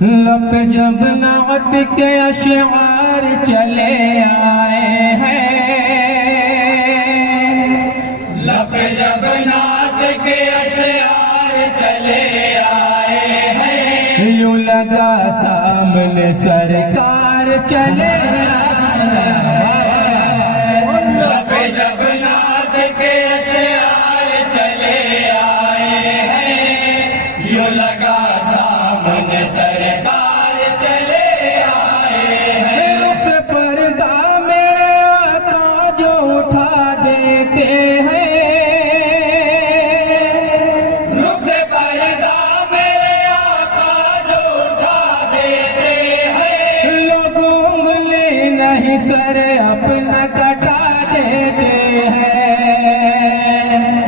لب جب نعت کے اشعار چلے آئے ہیں، لب جب نعت کے اشعار چلے آئے ہیں، یوں لگا سامنے سرکار چلے آئے ہیں، لب جب نعت کے اشعار چلے آئے ہیں، یوں لگا سامنے سرکار چلے آئے ہیں، رخ سے پردہ میرے آقا جو اٹھا دیتے ہیں، رخ سے پردہ میرے آقا جو اٹھا دیتے ہیں، لوگ انگلی نہیں سر اپنا کٹا دیتے ہیں،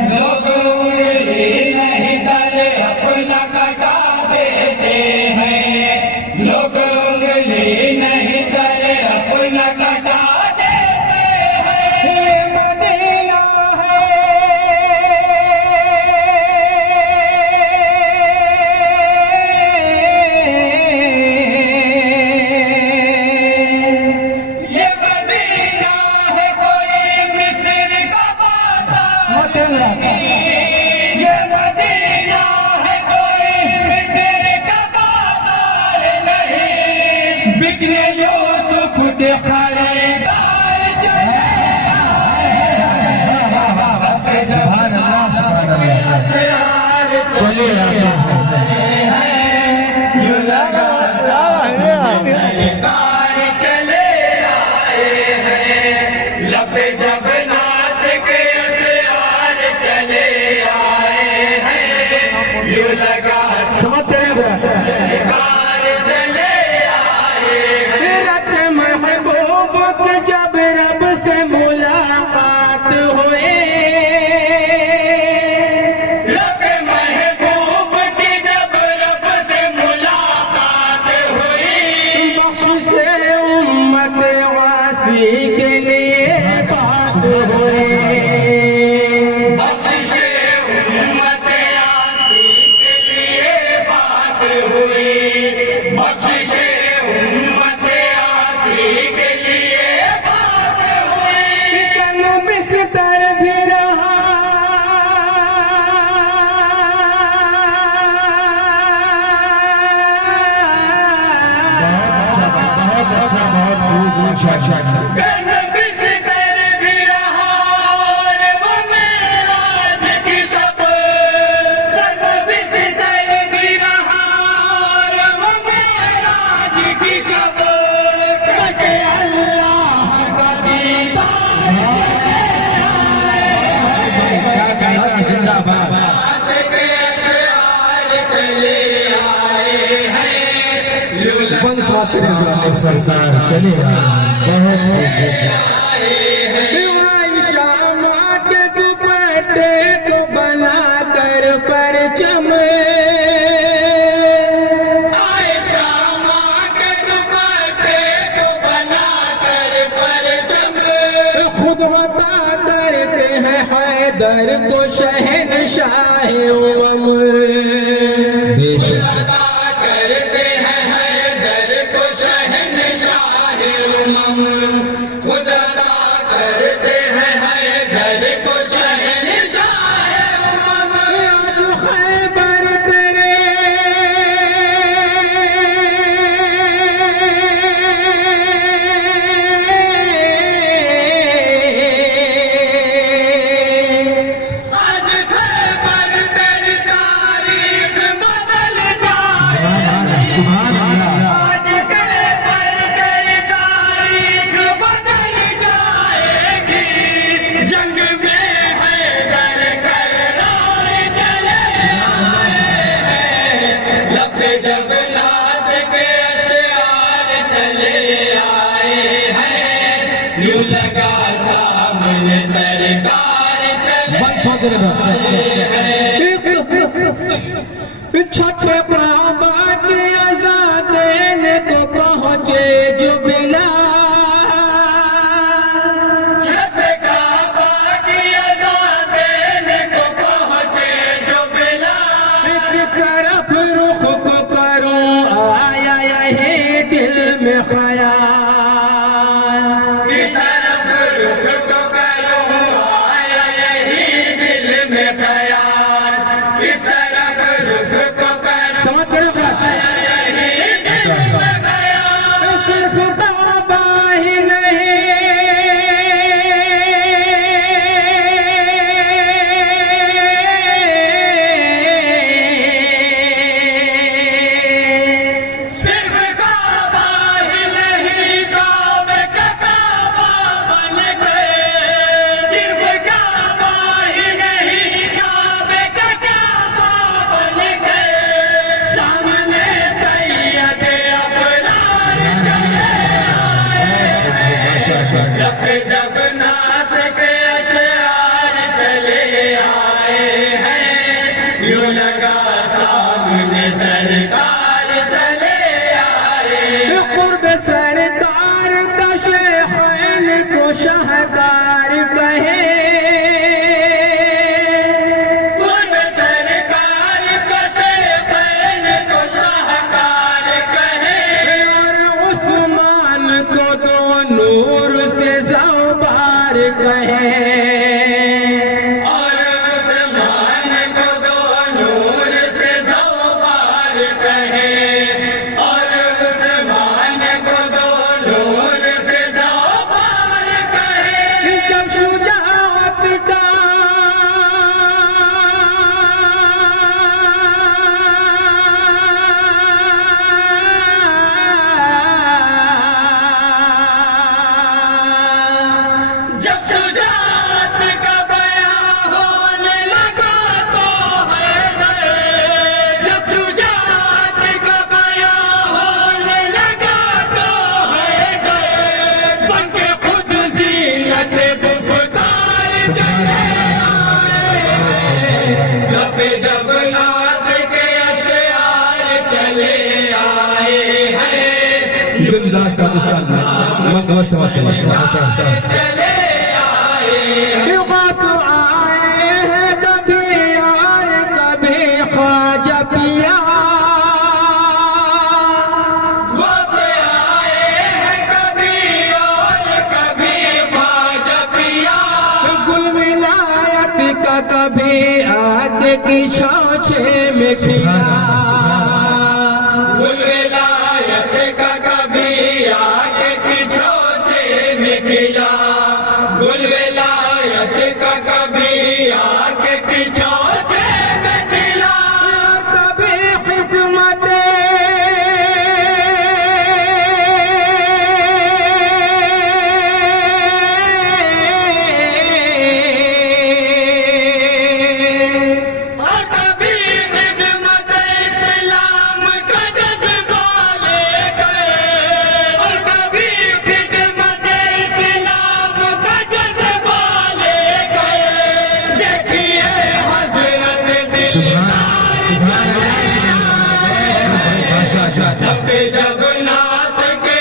لوگ انگلی نہیں سر اپنا کٹا دیتے ہیں، لوگ انگلی نہیں سر اپنا کٹا دیتے ہیں، یہ مدینہ ہے، یہ مدینہ ہے کوئی مصر کا بازار نہیں، یہ مدینہ ہے کوئی مصر کا بازار نہیں، بکنے یوسف دے خریدار چلے سبحان اللہ سبحان اللہ چلیے یوں لگا سامنے سرکار چلے آئے ہیں، لب جب نعت کے اشعار چلے آئے ہیں، یوں لگا سمجھتے ہیں برا سرکار چلے آئے ہیں، رب محبوب کی جب رب سے ملاقات ہوئے، رب محبوب کی جب رب سے ملاقات ہوئی، بخش سے امت واسی کے لیے بات ہوئی، بخشش امت آسی کے لیے بات ہوئی، بخشش امت آسی کے لیے بات ہوئی، تن بستر بھی رہا گن بستر بھی رہا اور وہ معراج کی شب، گن بستر بھی رہا اور وہ معراج کی شب، کٹے اللہ کا دیدار کیا کہنا ہے زندہ باد نعت کے اشعار چلے آئے ہیں، یوں لگا سرکار چلیے بہت عائشہ ماں کے دوپٹے کو بنا کر پرچم، عائشہ ماں کے دوپٹے کو بنا کر پرچم، خود عطا کرتے ہیں حیدر کو شہنشاہ امم، بے شک عطا کرتے ہیں حیدر کو شہنشاہ امم، خود عطا کرتے ہیں حیدر کو شہنشاہ امم، آج خیبر تیرے آج خیبر تیری تاریخ بدل جائے، سبحان اللہ آج خیبر تیری تاریخ بدل جائے گی، جنگ میں حیدر کرار چلے آئے ہیں، لب جب نعت کے اشعار چلے آئے ہیں، یوں لگا سامنے سرکار چلے چھٹے کعبہ کی اذان دینے کو پہنچے جو بلال، چھت کعبہ کی اذان دینے کو پہنچے جو بلال، کس طرف رخ کو کروں آیا سرکار چلے آئے قرب سرکار کا شیخین کو شاہکار کہے قرب سرکار کا شیخین کو شاہکار کہے اور عثمان کو دو نور سے زوبار کہے اور عثمان کو دو نور سے زوبار کہے اور عثمان کو دو نور سے زوبار کہے جب شجاعت کا جب شجاعت کا بیان ہونے لگا تو حیدر جب شجاعت کا بیان ہونے لگا تو حیدر بن کے خود زینت گفتار چلے آئے لب جب نات کے اشعار چلے آئے ہیں للہ کا نشان منگل سماعت چلے آئے غوث آئے ہیں کبھی یار کبھی خواجہ پیا غوث آئے ہیں کبھی اور کبھی خواجہ پیا گل ولایت کا کبھی آتے کی چھاچے میں کھلا گل ولایت کا کبھی آگے کی چھوچے میں کھلا گل ولایت کا کبھی آگے کی چھوچے میں کھلا کبھی خدمت اور کبھی خدمت اسلام کا جذبہ لے گئے اور کبھی خدمت اسلام کا جذبہ لے گئے دیکھیے حضرت سبحان لب جب نات کے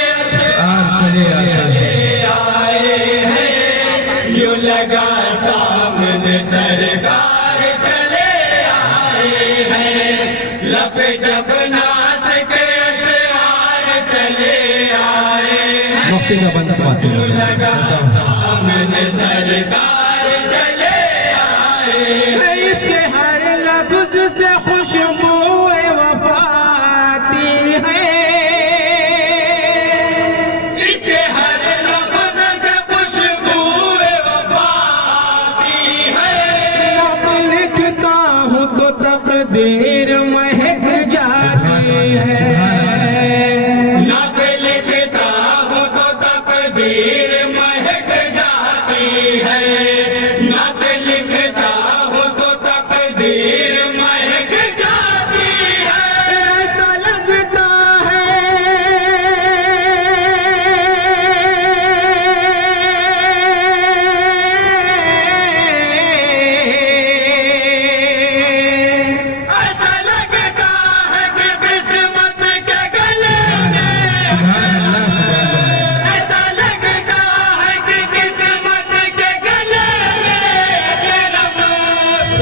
آر چلے آئے آئے ہیں یوں لگا سامنے سرکار چلے آئے ہیں لب جب نات کے اشعار چلے آئے ہیں مفتی کا بند سماعت لگا سامنے سرکار چلے آئے ہیں اس کے ہر لفظ سے خوشبو وفا آتی ہے اس کے ہر لفظ سے خوشبو وفا آتی ہے اب لکھتا ہوں تو تقدیر مہک جاتی ہے نعت لکھتا ہوں تو تقدیر مہک جاتی ہے نعت لکھتا ہوں تو تقدیر مہک جاتی ہے ایسا لگتا ایسا لگتا ہے کہ قسمت کے گلے میں سبحان اللہ سبحان اللہ ایسا لگتا ہے کہ قسمت کے گلے میں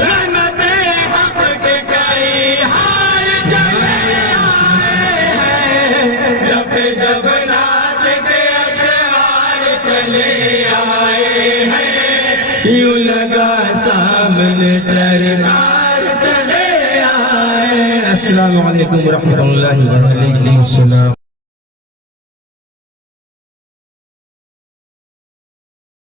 رحمت حق کے کئی ہار چلے آئے ہیں جب جب نات کے اشعار چلے آئے ہیں یوں لگا سامنے سرکار چلے آئے. السلام علیکم ورحمۃ اللہ وبرکاتہ. علیکم السلام